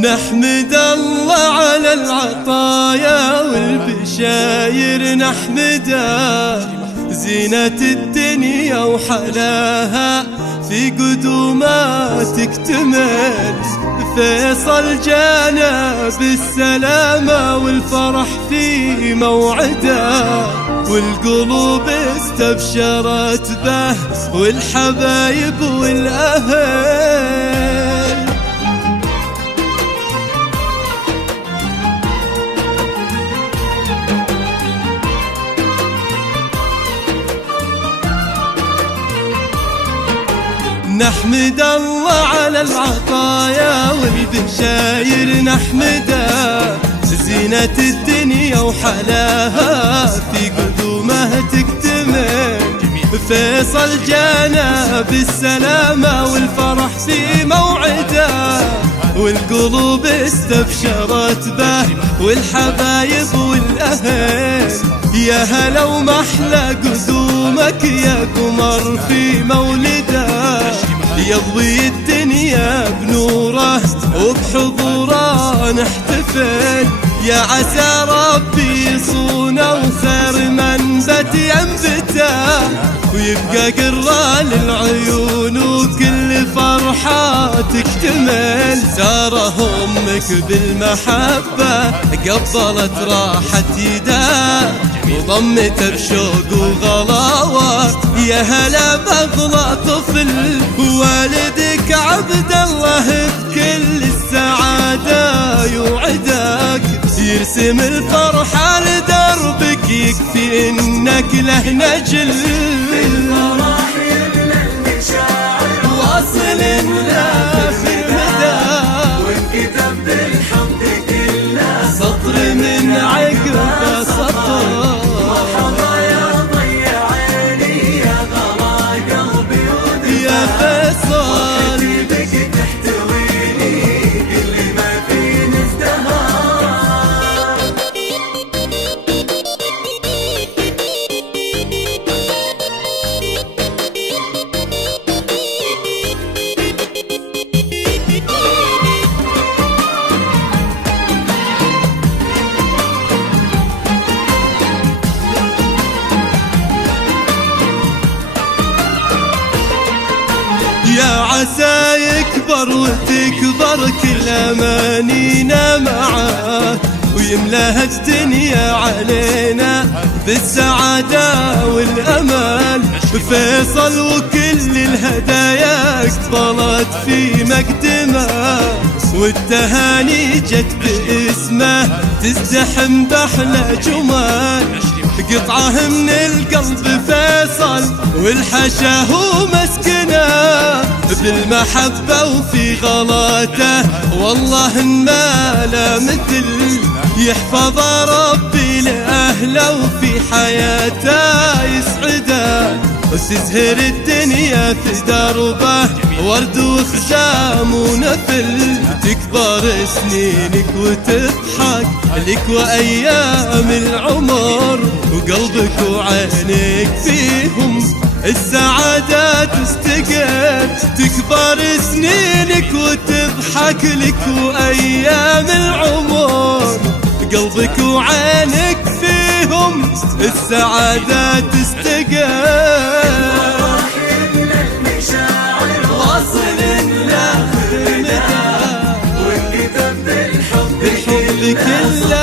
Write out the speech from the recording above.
نحمد الله على العطايا والبشاير نحمده، زينة الدنيا وحلاها في قدومها تكتمل. فيصل جانا بالسلامة والفرح في موعده، والقلوب استبشرت به والحبايب والأهل. نحمد الله على العطايا والبشاير نحمده، زينة الدنيا وحلاها في قدومه تكتمل. فيصل جانا بالسلامة والفرح في موعده، والقلوب استبشرت به والحبايب والأهل. يا هلا ومحلى قدومك يا قمر في مولده، يضوي الدنيا بنوره وبحضوره نحتفل. يا عسى ربي يصونه وخير منبت ينبته، ويبقى قرة للعيون وكل فرحة تكتمل. ساره أمك بالمحبة قبلت راحة يده، وضمته بشوق وغلاوة. يا هلا بأغلى طفل والدك عبد الله بكل السعادة يوعدك، يرسم الفرحة لدربك يكفي إنك له نجل. واصل لآخر مدى وانكتب بالحمد كله، سطر من عقب سطر. مرحبا يا ضي عيني يا غلا قلبي ودمي يا فيصل، بك تحتويني كل ما فيني ازدهار. يا عسى يكبر وتكبر كل أمانينا معاه، ويملاها الدنيا علينا بالسعادة والأمان. فيصل وكل الهدايا اقبلت في مقدمه، والتهاني جت باسمه تزدحم بأحلى جمال. قطعة من القلب فيصل والحشا هو مسكنه، بالمحبة وفي غلاته والله ما لا مثل. يحفظ ربي لأهله وفي حياته يسعده، وتزهر الدنيا في دربه ورد وخشام ونفل. تكبر سنينك وتضحك لك وأيام العمر، وقلبك وعينك فيهم السعادة تستقر. تكبر سنينك وتضحك لك وأيام العمر، قلبك وعينك فيهم السعادة تستقر. واصل لآخر مدى وانكتب بالحب كله،